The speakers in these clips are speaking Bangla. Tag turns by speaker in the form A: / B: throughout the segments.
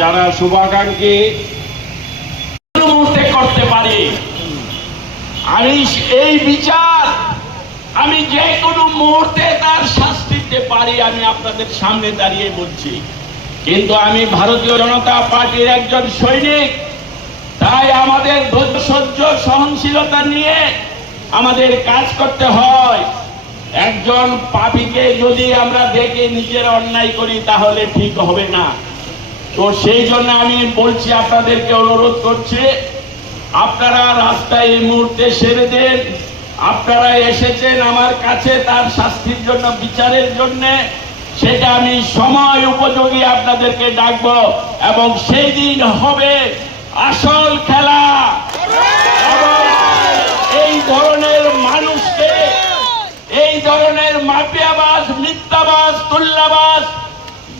A: যারা শুভাকাঙ্ক্ষী মুহূর্তে করতে পারি, আমি এই বিচার, আমি যে কোনো মুহূর্তে তার শাস্তি দিতে পারি, আমি আপনাদের সামনে দাঁড়িয়ে বলছি। কিন্তু আমি ভারতীয় জনতা পার্টির একজন সৈনিক, তাই আমাদের ধৈর্য সহ্য সহনশীলতা নিয়ে আমাদের কাজ করতে হয়। একজন পাপীকে যদি আমরা দেখে নিজের অন্যায় করি, তাহলে ঠিক হবে না। তো সেই জন্য আমি বলছি আপনাদেরকে অনুরোধ করছি, আপনারা রাস্তায় এই মুহূর্তে সেরে দেন। আপনারা এসেছেন আমার কাছে তার শাস্তির জন্য, বিচারের জন্য। সেটা আমি সময় উপযোগী আপনাদেরকে ডাকবো এবং সেই দিন হবে আসল খেলা। এই ধরনের মানুষকে, এই ধরনের মাফিয়াবাজ, মিথ্যাবাজ তুল্লাবাজ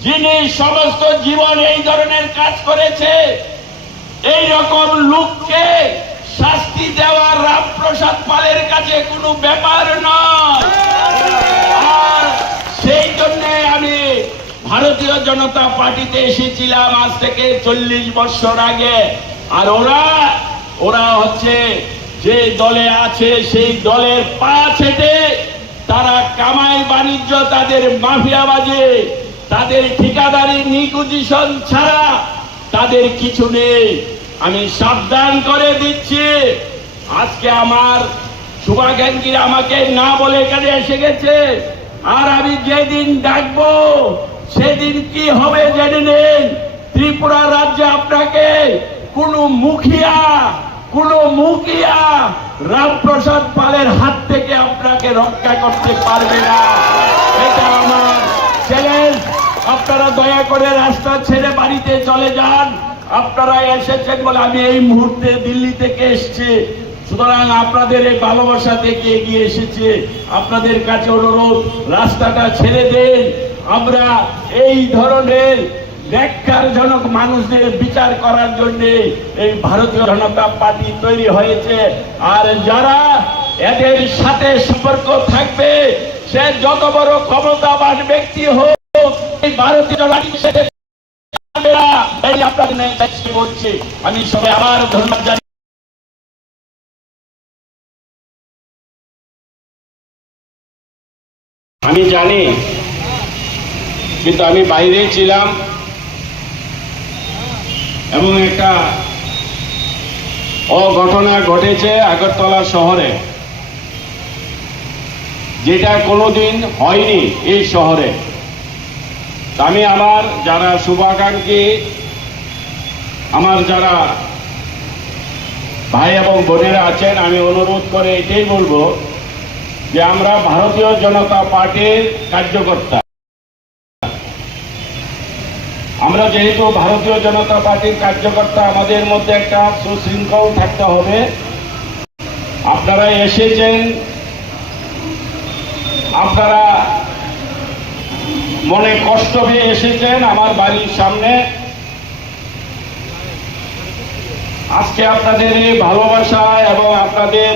A: যিনি সমস্ত জীবন এই ধরনের কাজ করেছে এই রকম লোককে শাস্তি দেওয়া রামপ্রসাদ পালের কাছে কোনো ব্যাপার নয়। সেই জন্য আমি ভারতীয় জনতা পার্টিতে এসেছিলাম আজ থেকে চল্লিশ বছর আগে। আর ওরা ওরা হচ্ছে যে দলে আছে, সেই দলের পা ছেটে তারা কামাই বাণিজ্য তাদের মাফিয়া মাফিয়াবাজি তাদের ঠিকাদারি নিকুজিশন ছাড়া তাদের কিছু নেই। আমি সাবধান করে দিচ্ছি। আজকে আমার শুভাকাঙ্ক্ষী আমাকে না বলে এখানে এসে গেছে। আর আমি যেদিন ডাকবো, সেদিন কি হবে জেনে নিন। ত্রিপুরা রাজ্যে আপনাকে কোন মুখিয়া কোন মুখিয়া রামপ্রসাদ পালের হাত থেকে আপনাকে রক্ষা করতে পারবে না। এটা আমার চ্যালেঞ্জ। আপনারা দয়া করে রাস্তা ছেড়ে বাড়িতে চলে যান। আপনারা এসেছেন বলে আমি এই মুহূর্তে দিল্লি থেকে এসেছি। সুতরাং আপনাদের এই ভালোবাসা থেকে এগিয়ে এসেছে। আপনাদের কাছে অনুরোধ, রাস্তাটা ছেড়ে দেন। আমরা এই ধরনের ব্যাখ্যারজনক মানুষদের বিচার করার জন্য এই ভারতীয় জনতা পার্টি তৈরি হয়েছে। আর যারা এদের সাথে সম্পর্ক থাকবে, সে যত বড় ক্ষমতাবান ব্যক্তি হোক আমি সবাই আবার ধন্যবাদ জানাই আমি জানি, কিন্তু আমি বাইরে ছিলাম। এবং একটা অঘটনা ঘটেছে আগরতলা শহরে, যেটা কোনোদিন হয়নি এই শহরে। আমি আমার যারা শুভাকাঙ্ক্ষী, আমার যারা ভাই এবং বোনেরা আছেন, আমি অনুরোধ করে এটাই বলব যে আমরা ভারতীয় জনতা পার্টির কার্যকর্তা। আমরা যেহেতু ভারতীয় জনতা পার্টির কার্যকর্তা, আমাদের মধ্যে একটা সুশৃঙ্খল থাকতে হবে। আপনারা এসেছেন। আপনারা মনে কষ্ট পেয়ে এসেছেন আমার বাড়ির সামনে। আজকে আপনাদের এই ভালোবাসা এবং আপনাদের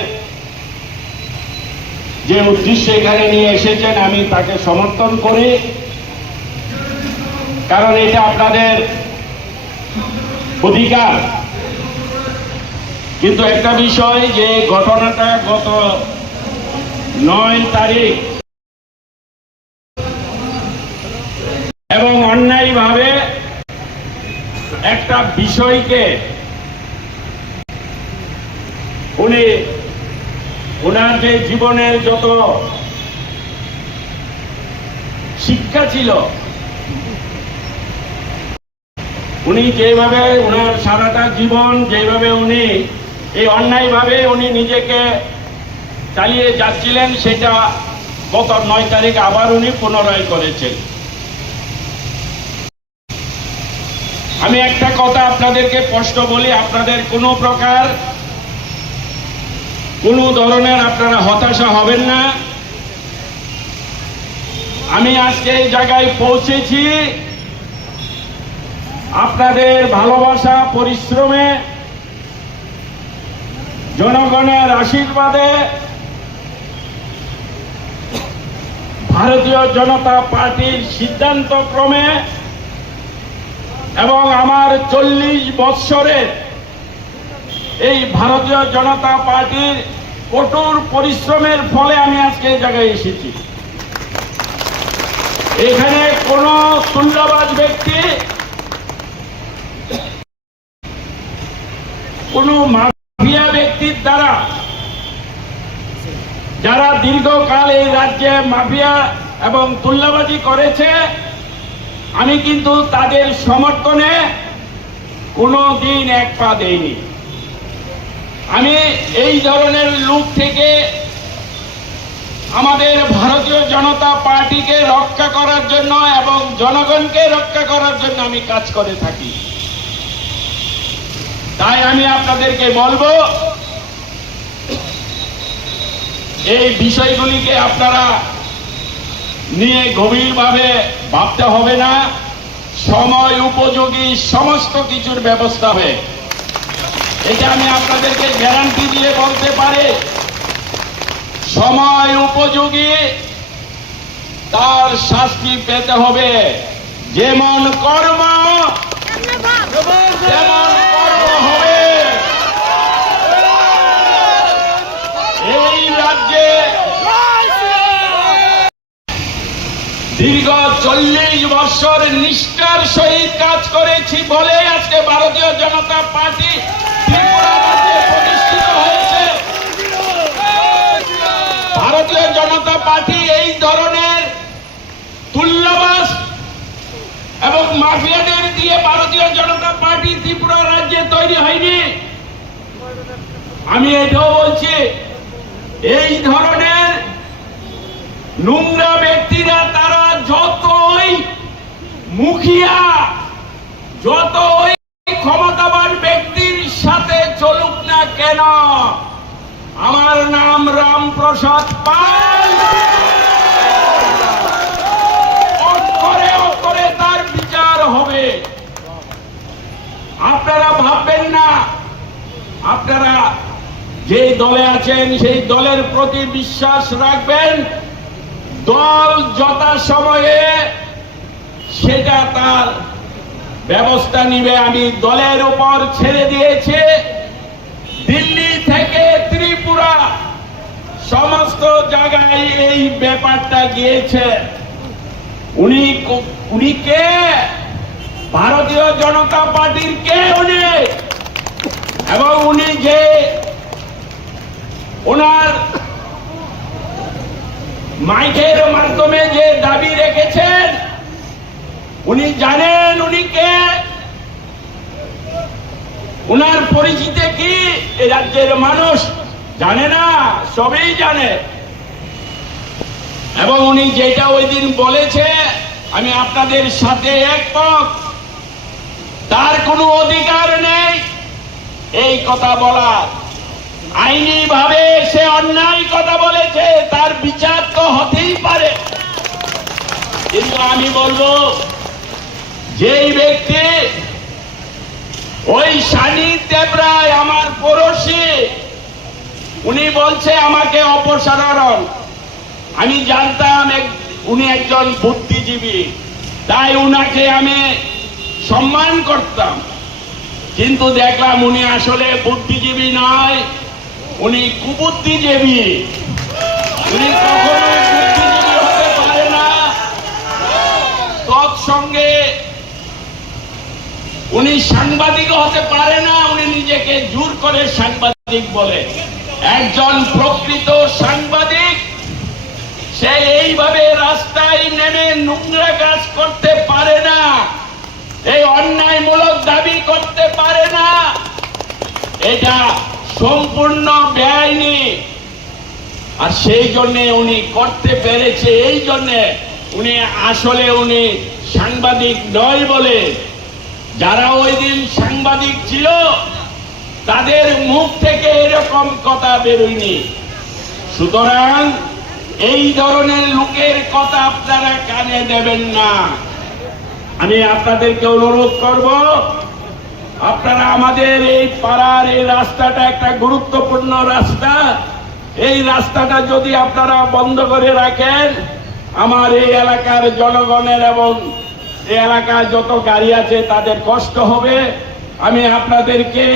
A: যে উদ্দেশ্য এখানে নিয়ে এসেছেন, আমি তাকে সমর্থন করি। কারণ এটা আপনাদের অধিকার। কিন্তু একটা বিষয়, যে ঘটনাটা গত নয় তারিখ এবং অন্যায়ভাবে একটা বিষয়কে উনি ওনার যে জীবনের যত শিক্ষা ছিল, উনি যেভাবে ওনার সারাটা জীবন, যেভাবে উনি এই অন্যায়ভাবে উনি নিজেকে চালিয়ে যাচ্ছিলেন, সেটা গত নয় তারিখ আবার উনি পুনরায় করেছেন। আমি একটা কথা আপনাদেরকে স্পষ্ট বলি, আপনাদের কোনো প্রকার কোনো ধরনের আপনারা হতাশা হবেন না। আমি আজকে এই জায়গায় পৌঁছেছি। আপনাদের ভালোবাসা, পরিশ্রমে, জনগণের আশীর্বাদে, ভারতীয় জনতা পার্টির সিদ্ধান্ত ক্রমে এবং আমার চল্লিশ বৎসরের এই ভারতীয় জনতা পার্টির কঠোর পরিশ্রমের ফলে আমি আজকে এই জায়গায় এসেছি। এখানে কোন তুল্যবাজ ব্যক্তি, কোন মাফিয়া ব্যক্তির দ্বারা যারা দীর্ঘকাল এই রাজ্যে মাফিয়া এবং তুল্যবাজি করেছে আমি কিন্তু তাদের সমর্থনে কোনো দিন এক পা দেইনি। আমি এই ধরনের লোক থেকে আমাদের ভারতীয় জনতা পার্টিকে রক্ষা করার জন্য এবং জনগণকে রক্ষা করার জন্য আমি কাজ করে থাকি। তাই আমি আপনাদেরকে বলব, এই বিষয়গুলিকে আপনারা নিয়ে গভীরভাবে ভাবতে হবে না। সময় উপযোগী সমস্ত কিছুর ব্যবস্থা হবে। এটা আমি আপনাদেরকে গ্যারান্টি দিয়ে বলতে পারি। সময় উপযোগী তার শাস্তি পেতে হবে। যেমন কর্ম তেমন কর্ম হবে এই রাজ্যে দীর্ঘ চল্লিশ বছর নিষ্ঠার সহিত কাজ করেছি বলে আজকে ভারতীয় জনতা পার্টি হয়েছে। ভারতীয় জনতা পার্টি এই ধরনের তুল্যবাস এবং মাফিয়াদের দিয়ে ভারতীয় জনতা পার্টি ত্রিপুরা রাজ্যে তৈরি হয়নি। আমি এটাও বলছি, এই ধরনের নোংরা ব্যক্তিরা মুখিয়া যতই ক্ষমতাবান ব্যক্তির সাথে চলুক না কেন, আমার নাম রামপ্রসাদ পাল। অক্ষরে অক্ষরে তার বিচার হবে। আপনারা ভাববেন না, আপনারা যে দলে আছেন, সেই দলের প্রতি বিশ্বাস রাখবেন। দল যথা সময়ে সেটা তার ব্যবস্থা নিবে আমি দলের উপর ছেড়ে দিয়েছে। দিল্লি থেকে ত্রিপুরা সমস্ত জায়গায় এই ব্যাপারটা গিয়েছে। উনি উনি কে? ভারতীয় জনতা পার্টির কে উনি? এবং উনি যে ওনার মাইকের মাধ্যমে যে দাবি রেখেছেন উনি জানেন উনি কে? উনার পরিচিতি কি? এ রাজ্যের মানুষ জানে না, সবই জানে। এবং উনি যেটা ওই দিন বলেছে, আমি আপনাদের সাথে একমত, তার কোনো অধিকার নেই এই কথা বলার। আইনি ভাবে সে অন্যায় কথা বলেছে, তার বিচার তো হতেই পারে। কিন্তু আমি বলব যেই ব্যক্তি ওই সানি দেবরায় আমার পড়োশি, উনি বলছে আমাকে অপসারণ। আমি জানতাম উনি একজন বুদ্ধিজীবী, তাই উনাকে আমি সম্মান করতাম। কিন্তু দেখলাম উনি আসলে বুদ্ধিজীবী নয়, উনি কুবুদ্ধিজীবী। উনি কখনো বুদ্ধিজীবী হতে পারে না তৎসঙ্গে উনি সাংবাদিক হতে পারে না, উনি নিজেকে জোর করে সাংবাদিক বলে। একজন প্রকৃত সাংবাদিক, সে এইভাবে রাস্তায় নেমে নোংরা কাজ করতে পারে না, এই অন্যায়মূলক দাবি করতে পারে না। এটা সম্পূর্ণ বেআইনি। আর সেই জন্য উনি করতে পেরেছে, এই জন্য উনি আসলে উনি সাংবাদিক নয় বলে যারা ওই দিন সাংবাদিক ছিল, তাদের মুখ থেকে এরকম কথা বেরোয়নি। সুতরাং এই ধরনের লোকের কথা আপনারা কানে দেবেন না। আমি আপনাদেরকে অনুরোধ করব, আপনারা আমাদের এই পাড়ার এই রাস্তাটা একটা গুরুত্বপূর্ণ রাস্তা। এই রাস্তাটা যদি আপনারা বন্ধ করে রাখেন, আমার এই এলাকার জনগণের এবং এই এলাকায় যত গাড়ি আছে তাদের কষ্ট হবে। আমি আপনাদেরকে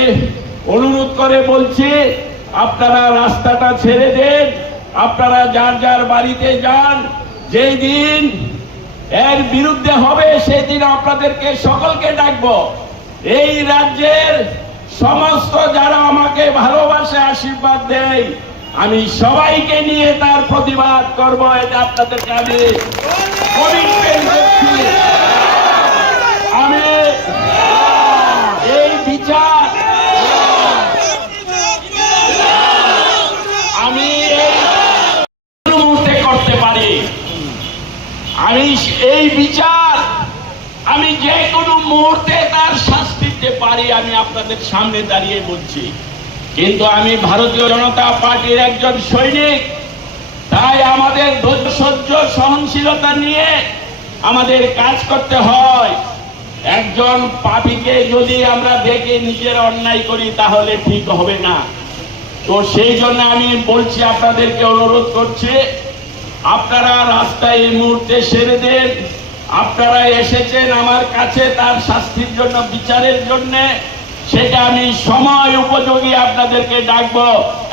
A: অনুরোধ করে বলছি আপনারা রাস্তাটা ছেড়ে দেন। আপনারা যার যার বাড়িতে যান যেই দিন এর বিরুদ্ধে হবে সেদিন আপনাদেরকে সকলকে ডাকবো। এই রাজ্যের সমস্ত যারা আমাকে ভালোবাসে আশীর্বাদ দেয় আমি সবাইকে নিয়ে তার প্রতিবাদ করব। এটা আপনাদেরকে আমি কমিটমেন্ট করছি। আমি এই বিচার। আমি করতে পারি। আমি এই বিচার আমি যে কোনো মুহূর্তে তার শাস্তি পারি, আমি আপনাদের সামনে দাঁড়িয়ে বলছি। কিন্তু আমি ভারতীয় জনতা পার্টির একজন সৈনিক। তাই আমাদের ধৈর্য সহ্য সহনশীলতা নিয়ে আমাদের কাজ করতে হয়। একজন পাপীকে যদি আমরা দেখে নিজের অন্যায় করি, তাহলে ঠিক হবে না। তো সেই জন্য আমি বলছি, আপনাদেরকে অনুরোধ করছি, আপনারা রাস্তায় এই মুহূর্তে সেরে দেন। আপনারা এসেছেন আমার কাছে তার শাস্তির জন্য, বিচারের জন্য। সেটা আমি সময় উপযোগী আপনাদেরকে ডাকবো,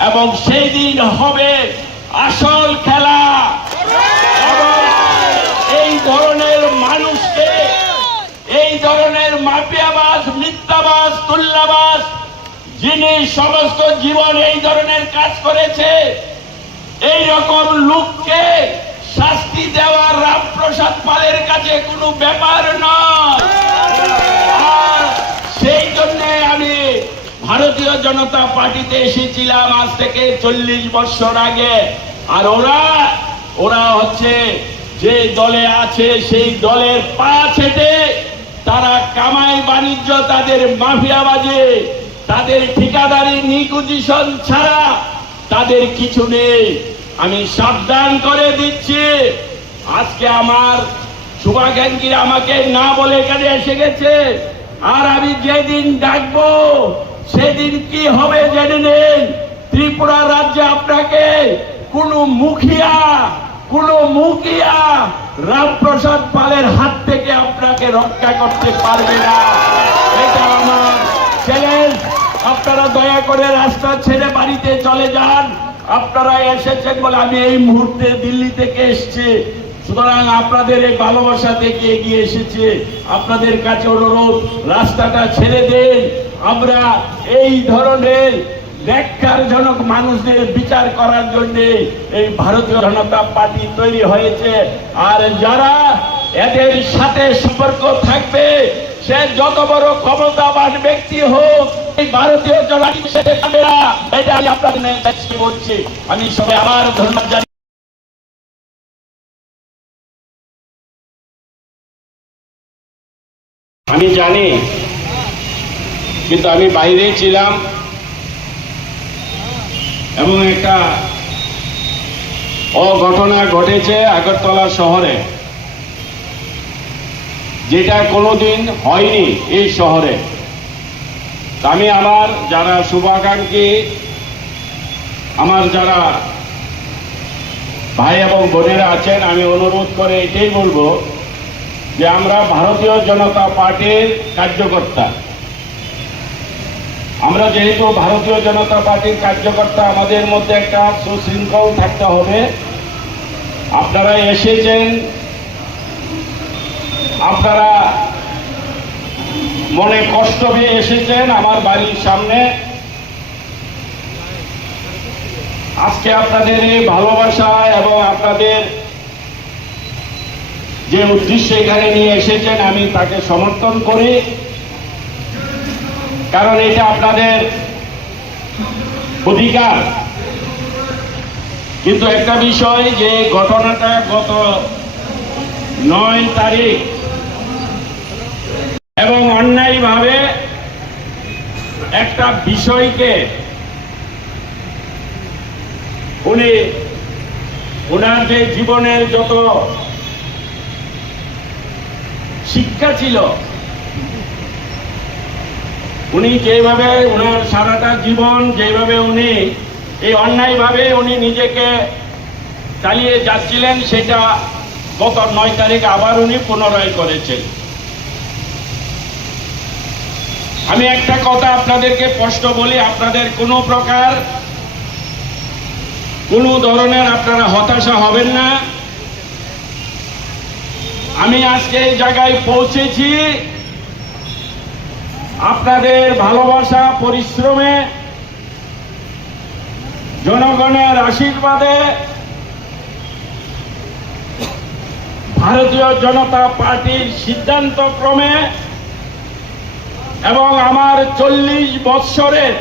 A: এবং সেই দিন হবে আসল খেলা। এই ধরনের মানুষকে এই ধরনের মাফিয়াবাজ, মিথ্যাবাজ তুল্লাবাজ যিনি সমস্ত জীবন এই ধরনের কাজ করেছে, এই রকম লোককে শাস্তি দেওয়া রামপ্রসাদ পালের কাছে কোনো ব্যাপার নয়। সেই জন্য আমি ভারতীয় জনতা পার্টিতে এসেছিলাম আজ থেকে চল্লিশ বছর আগে। আর ওরা ওরা হচ্ছে যে দলে আছে, সেই দলের পা ছেটে তারা কামাই বাণিজ্য তাদের মাফিয়াবাজি তাদের ঠিকাদারি নিকুজিশন ছাড়া তাদের কিছু নেই। আমি সাবধান করে দিচ্ছি। আজকে আমার শুভাকাঙ্ক্ষী আমাকে না বলে এখানে এসে গেছে। আর আমি যেদিন ডাকবো, সেদিন কি হবে জেনে নেন। ত্রিপুরা রাজ্যে আপনাকে কোনো মুখিয়া, কোন মুখিয়া রামপ্রসাদ পালের হাত থেকে আপনাকে রক্ষা করতে পারবে না। এটা আমার চ্যালেঞ্জ আপনারা দয়া করে রাস্তা ছেড়ে বাড়িতে চলে যান। আপনারা এসেছেন বলে আমি এই মুহূর্তে দিল্লি থেকে এসেছি। সুতরাং আপনাদের এই ভালোবাসা থেকে এগিয়ে এসেছে। আপনাদের কাছে অনুরোধ, রাস্তাটা ছেড়ে দেন। আমরা এই ধরনের ন্যাক্কারজনক মানুষদের বিচার করার জন্য এই ভারতীয় জনতা পার্টি তৈরি হয়েছে। আর যারা এদের সাথে সম্পর্ক থাকবে, সে যত বড় ক্ষমতাবান ব্যক্তি হোক, এই ভারতীয় জনতা সাথে এটা আমি আপনাদের বলছি আমি সবাই আবার ধন্যবাদ জানি আমি জানি, কিন্তু আমি বাইরে ছিলাম। এবং একটা অঘটনা ঘটেছে আগরতলা শহরে, যেটা কোনোদিন হয়নি এই শহরে। আমি আমার যারা শুভাকাঙ্ক্ষী, আমার যারা ভাই এবং বোনেরা আছেন, আমি অনুরোধ করে এটাই বলব যে আমরা ভারতীয় জনতা পার্টির কার্যকর্তা আমরা যেহেতু ভারতীয় জনতা পার্টির কার্যকর্তা, আমাদের মধ্যে একটা সুশৃঙ্খল থাকতে হবে। আপনারা এসেছেন। আপনারা মনে কষ্ট পেয়ে এসেছেন আমার বাড়ির সামনে। আজকে আপনাদের এই ভালোবাসা এবং আপনাদের যে উদ্দেশ্য এখানে নিয়ে এসেছেন, আমি তাকে সমর্থন করি। কারণ এটা আপনাদের অধিকার। কিন্তু একটা বিষয়, যে ঘটনাটা গত নয় তারিখ এবং অন্যায়ভাবে একটা বিষয়কে উনি ওনার যে জীবনের যত শিক্ষা ছিল উনি যেইভাবে ওনার সারাটা জীবন যেইভাবে উনি এই অন্যায়ভাবে উনি নিজেকে চালিয়ে যাচ্ছিলেন, সেটা গত নয় তারিখ আবার উনি পুনরায় করেছেন। আমি একটা কথা আপনাদেরকে স্পষ্ট বলি, আপনাদের কোনো প্রকার কোনো ধরনের আপনারা হতাশা হবেন না। আমি আজকে এই জায়গায় পৌঁছেছি। আপনাদের ভালোবাসা, পরিশ্রমে জনগণের আশীর্বাদে ভারতীয় জনতা পার্টির সিদ্ধান্ত ক্রমে এবং আমার চল্লিশ বৎসরের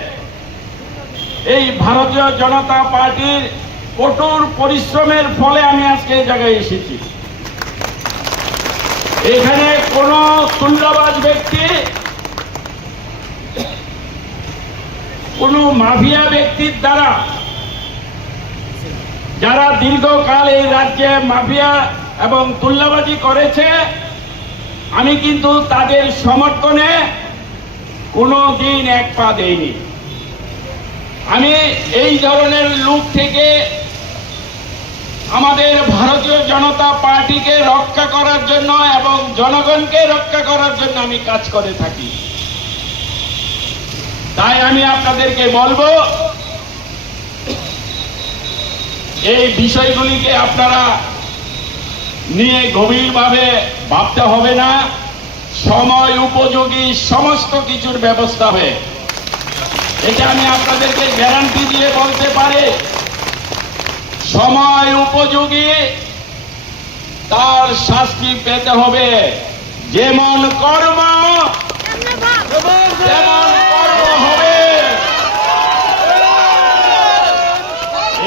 A: এই ভারতীয় জনতা পার্টির কঠোর পরিশ্রমের ফলে আমি আজকে এই জায়গায় এসেছি। এখানে কোন তুল্যবাজ ব্যক্তি কোন মাফিয়া ব্যক্তির দ্বারা যারা দীর্ঘকাল এই রাজ্যে মাফিয়া এবং তুল্যবাজি করেছে, আমি কিন্তু তাদের সমর্থনে কোনো দিন এক পা দেইনি। আমি এই ধরনের লোক থেকে আমাদের ভারতীয় জনতা পার্টিকে রক্ষা করার জন্য এবং জনগণকে রক্ষা করার জন্য আমি কাজ করে থাকি। তাই আমি আপনাদেরকে বলব এই বিষয়গুলিকে আপনারা নিয়ে গভীরভাবে ভাবতে হবে না। সময় উপযোগী সমস্ত কিছুর ব্যবস্থা হবে। এটা আমি আপনাদেরকে গ্যারান্টি দিয়ে বলতে পারি। সময় উপযোগী তার শাস্তি পেতে হবে। যেমন কর্ম তেমন কর্ম হবে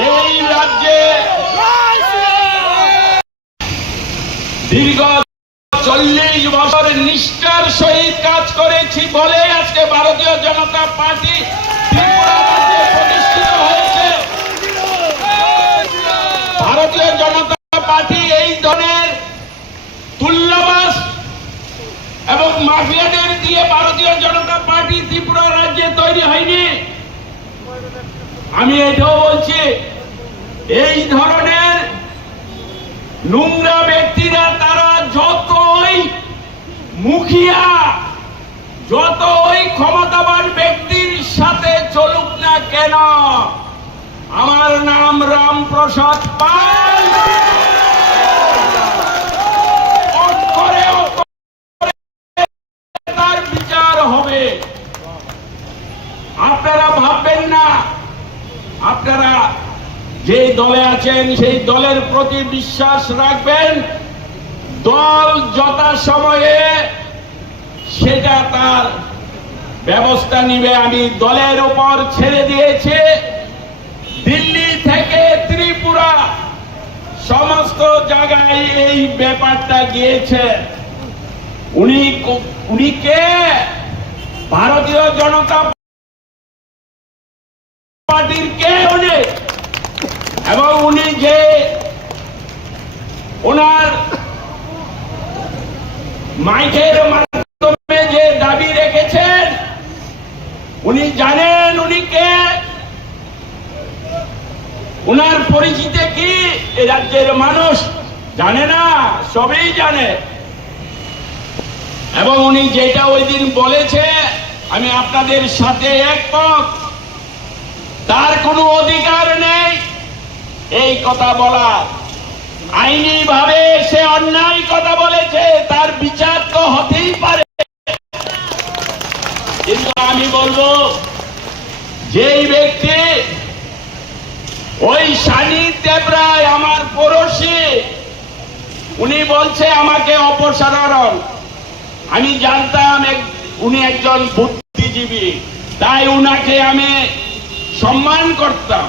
A: এই রাজ্যে দীর্ঘ চল্লিশ বছর নিষ্ঠার সহিত কাজ করেছি বলে আজকে ভারতীয় জনতা পার্টি হয়েছে। ভারতীয় জনতা পার্টি এই ধরনের তুল্যবাস এবং মাফিয়াদের দিয়ে ভারতীয় জনতা পার্টি ত্রিপুরা রাজ্যে তৈরি হয়নি। আমি এটাও বলছি, এই ধরনের নোংরা ব্যক্তিরা তারা যতই মুখিয়া, যতই ক্ষমতাবান ব্যক্তির সাথে চলুক না কেন, আমার নাম রামপ্রসাদ পাল। তার বিচার হবে। আপনারা ভাববেন না, আপনারা যে দলে আছেন, সেই দলের প্রতি বিশ্বাস রাখবেন। দল যথা সময়ে সেটা তার ব্যবস্থা নিবে। আমি দলের উপর ছেড়ে দিয়েছে। দিল্লি থেকে ত্রিপুরা সমস্ত জায়গায় এই ব্যাপারটা গিয়েছে। উনি কো- উনি কে? ভারতীয় জনতা পার্টির কে উনি এবং উনি যে ওনার মাইকের মাধ্যমে যে দাবি রেখেছেন, উনি জানেন উনি কে। ওনার পরিচিতি কি? এ রাজ্যের মানুষ জানে না, সবই জানে। এবং উনি যেটা ওই দিন বলেছে, আমি আপনাদের সাথে একমত। তার কোনো অধিকার নেই এই কথা বলা আইনি ভাবে সে অন্যায় কথা বলেছে, তার বিচার তো হতেই পারে। কিন্তু আমি বলব, যেই ব্যক্তি ওই সানি দেবরায় আমার পড়োশি, উনি বলছে আমাকে অপসারণ। আমি জানতাম উনি একজন বুদ্ধিজীবী, তাই উনাকে আমি সম্মান করতাম।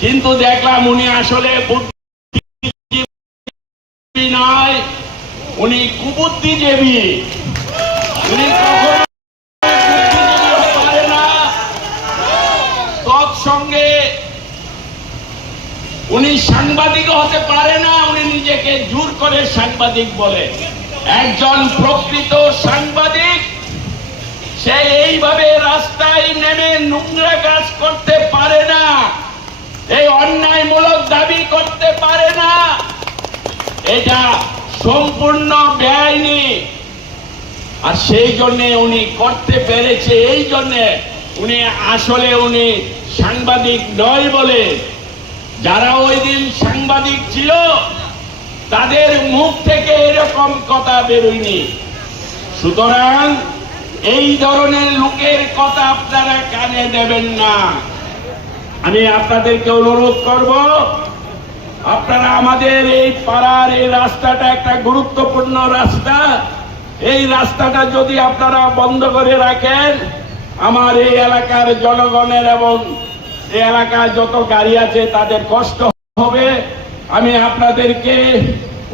A: কিন্তু দেখলাম উনি আসলে বুদ্ধিজীবী নয়, উনি কুবুদ্ধিজীবী উনি তৎসঙ্গে উনি সাংবাদিক হতে পারে না, উনি নিজেকে জোর করে সাংবাদিক বলে। একজন প্রকৃত সাংবাদিক, সে এইভাবে রাস্তায় নেমে নোংরা কাজ করতে পারে না। এই অন্যায়মূলক দাবি করতে পারে না। এটা সম্পূর্ণ বেআইনি। আর সেই জন্যে উনি করতে পেরেছে, এই জন্যে উনি আসলে উনি সাংবাদিক নয় বলে। যারা ওই দিন সাংবাদিক ছিল, তাদের মুখ থেকে এরকম কথা বেরোয়নি। সুতরাং এই ধরনের লোকের কথা আপনারা কানে দেবেন না। আমি আপনাদেরকে অনুরোধ করব আপনারা আমাদের এই পাড়ার এই রাস্তাটা একটা গুরুত্বপূর্ণ রাস্তা। এই রাস্তাটা যদি আপনারা বন্ধ করে রাখেন, আমার এই এলাকার জনগণের এবং এই এলাকায় যত গাড়ি আছে, তাদের কষ্ট হবে। আমি আপনাদেরকে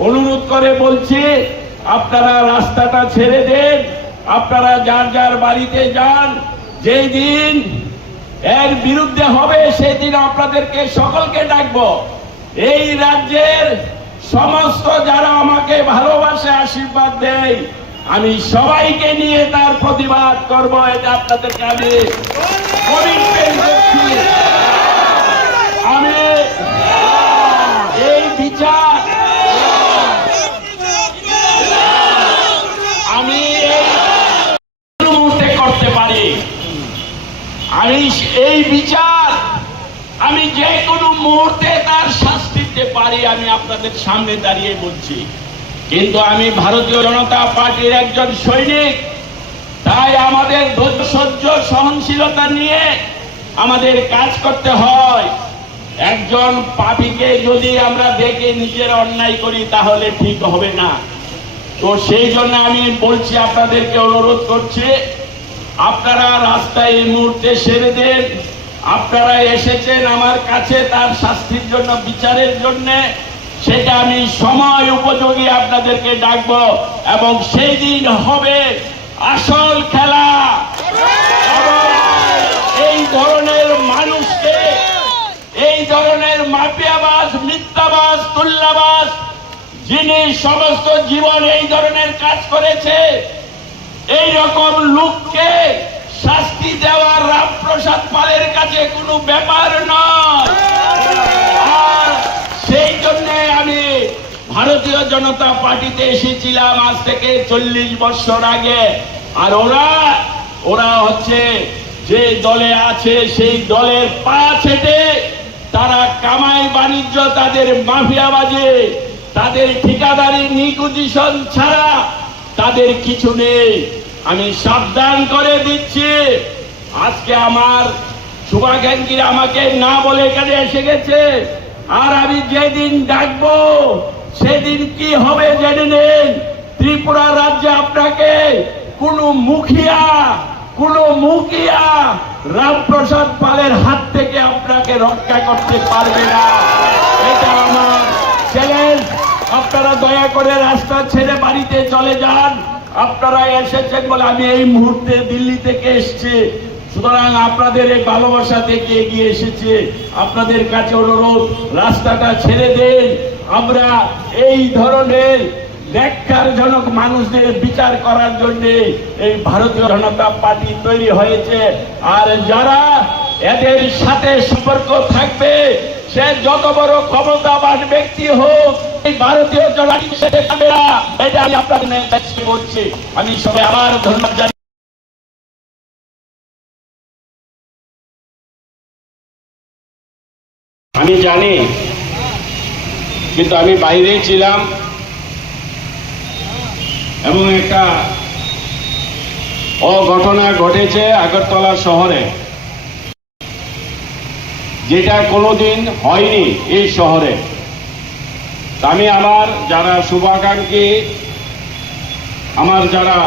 A: অনুরোধ করে বলছি, আপনারা রাস্তাটা ছেড়ে দেন। আপনারা যার যার বাড়িতে যান, যেই দিন এর বিরুদ্ধে হবে, সেদিন আপনাদেরকে সকলকে ডাকবো। এই রাজ্যের সমস্ত যারা আমাকে ভালোবাসে, আশীর্বাদ দেয়, আমি সবাইকে নিয়ে তার প্রতিবাদ করব। এটা আপনাদেরকে আমি আমি এই বিচার আমি মুহূর্তে করতে পারি। আমি এই বিচার আমি যে কোনো মুহূর্তে তার শাস্তি দিতে পারি, আমি আপনাদের সামনে দাঁড়িয়ে বলছি। কিন্তু আমি ভারতীয় জনতা পার্টির একজন সৈনিক, তাই আমাদের ধৈর্য সহ্য সহনশীলতা নিয়ে আমাদের কাজ করতে হয়। একজন পাপীকে যদি আমরা দেখে নিজের অন্যায় করি, তাহলে ঠিক হবে না। তো সেই জন্য আমি বলছি, আপনাদেরকে অনুরোধ করছি, আপনারা রাস্তায় এই মুহূর্তে সেরে দেন। আপনারা এসেছেন আমার কাছে তার শাস্তির জন্য, বিচারের জন্য। সেটা আমি সময় উপযোগী আপনাদেরকে ডাকবো এবং সেই দিন হবে আসল খেলা। এই ধরনের মানুষকে, এই ধরনের মাফিয়াবাজ মিথ্যাবাস তুল্লাবাজ যিনি সমস্ত জীবন এই ধরনের কাজ করেছে এই রকম লোককে শাস্তি দেওয়ার রামপ্রসাদ পালের কাছে কোনো ব্যাপার নয়। সেই জন্য আমি ভারতীয় জনতা পার্টিতে এসেছিলাম আজ থেকে চল্লিশ বছর আগে। আর ওরা ওরা হচ্ছে যে দলে আছে, সেই দলের পা ছেটে তারা কামাই বাণিজ্য, তাদের মাফিয়া বাজে তাদের ঠিকাদারি নিকুজিশন ছাড়া তাদের কিছু নেই। আমি সাবধান করে দিচ্ছি। আজকে আমার শুভাকাঙ্ক্ষীরা আমাকে না বলে এখানে এসে গেছে। আর আমি যেদিন ডাকবো, সেদিন কি হবে জেনে নেন। ত্রিপুরা রাজ্যে আপনাকে কোন মুখিয়া কোন মুখিয়া রামপ্রসাদ পালের হাত থেকে আপনাকে রক্ষা করতে পারবে না। এটা আমার চ্যালেঞ্জ আপনারা দয়া করে রাস্তা ছেড়ে বাড়িতে চলে যান। আপনারা এসেছেন বলে আমি এই মুহূর্তে দিল্লি থেকে এসেছি। সুতরাং আপনাদের এই ভালোবাসা থেকে এগিয়ে এসেছে। আপনাদের কাছে অনুরোধ, রাস্তাটা ছেড়ে দেন। আমরা এই ধরনের জনক মানুষদের বিচার করার জন্য এই ভারতীয় জনতা পার্টি তৈরি হয়েছে। আর যারা এদের সাথে সম্পর্ক থাকবে, সে যত বড় ক্ষমতাবান ব্যক্তি হোক আমি আমি সবাই আবার ধন্যবাদ জানাই। আমি জানি, কিন্তু আমি বাইরেই ছিলাম এবং একটা অঘটনা ঘটেছে আগরতলা শহরে, যেটা কোনোদিন হয়নি এই শহরে। আমি আমার যারা শুভাকাঙ্ক্ষী, আমার যারা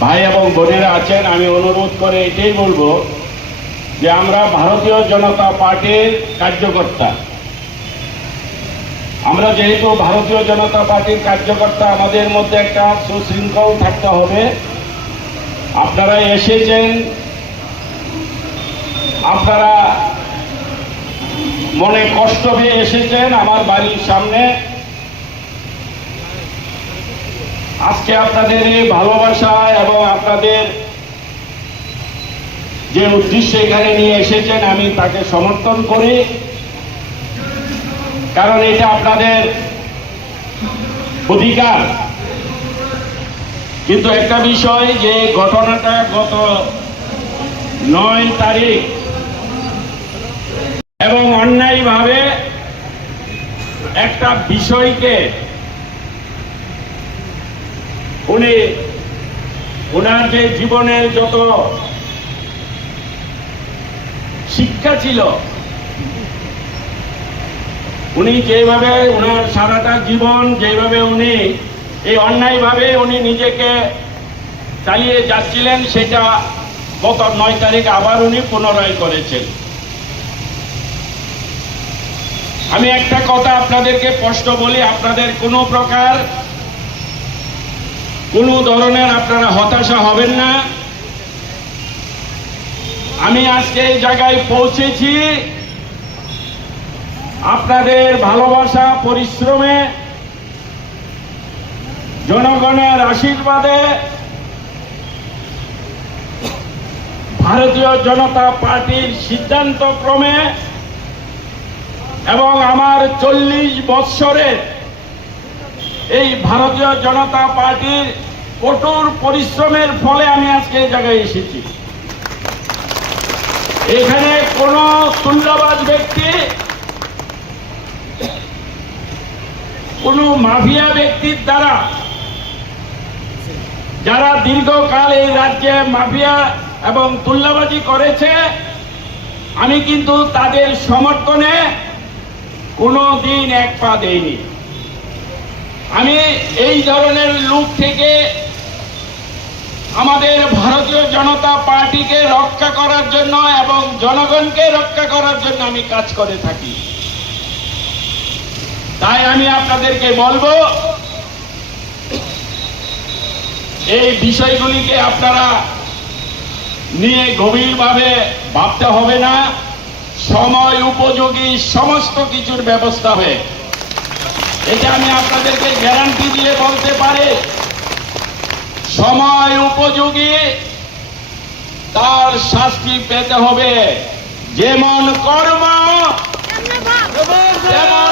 A: ভাই এবং বোনেরা আছেন, আমি অনুরোধ করে এটাই বলব যে আমরা ভারতীয় জনতা পার্টির কার্যকর্তা। আমরা যেহেতু ভারতীয় জনতা পার্টির কার্যকর্তা, আমাদের মধ্যে একটা সুশৃঙ্খল থাকতে হবে। আপনারা এসেছেন, আপনারা মনে কষ্ট পেয়ে এসেছেন আমার বাড়ির সামনে। আজকে আপনাদের এই ভালোবাসা এবং আপনাদের যে উদ্দেশ্য এখানে নিয়ে এসেছেন, আমি তাকে সমর্থন করি। কারণ এটা আপনাদের অধিকার। কিন্তু একটা বিষয়, যে ঘটনাটা গত নয় তারিখ অন্যায়ভাবে একটা বিষয়কে উনি ওনার যে জীবনের যত শিক্ষা ছিল, উনি যেভাবে ওনার সারাটা জীবন, যেভাবে উনি এই অন্যায়ভাবে উনি নিজেকে চালিয়ে যাচ্ছিলেন, সেটা গত নয় তারিখ আবার উনি পুনরায় করেছেন। আমি একটা কথা আপনাদেরকে স্পষ্ট বলি, আপনাদের কোনো প্রকার কোনো ধরনের আপনারা হতাশা হবেন না। আমি আজকে এই জায়গায় পৌঁছেছি। আপনাদের ভালোবাসা, পরিশ্রমে, জনগণের আশীর্বাদে ভারতীয় জনতা পার্টির সিদ্ধান্ত ক্রমে এবং আমার চল্লিশ বৎসরের এই ভারতীয় জনতা পার্টির কঠোর পরিশ্রমের ফলে আমি আজকে এই জায়গায় এসেছি। এখানে কোন তুল্যবাজ ব্যক্তি, কোন মাফিয়া ব্যক্তির দ্বারা যারা দীর্ঘকাল এই রাজ্যে মাফিয়া এবং তুল্যবাজি করেছে, আমি কিন্তু তাদের সমর্থনে কোনো দিন এক পা দেইনি। আমি এই ধরনের লোক থেকে আমাদের ভারতীয় জনতা পার্টিকে রক্ষা করার জন্য এবং জনগণকে রক্ষা করার জন্য আমি কাজ করে থাকি। তাই আমি আপনাদেরকে বলব, এই বিষয়গুলিকে আপনারা নিয়ে গভীরভাবে ভাবতে হবে না। সময় উপযোগী সমস্ত কিছুর ব্যবস্থা হয়ে এটা আমি আপনাদেরকে গ্যারান্টি দিয়ে বলতে পারি। সময় উপযোগী তার শাস্তি পেতে হবে। যেমন কর্ম যেমন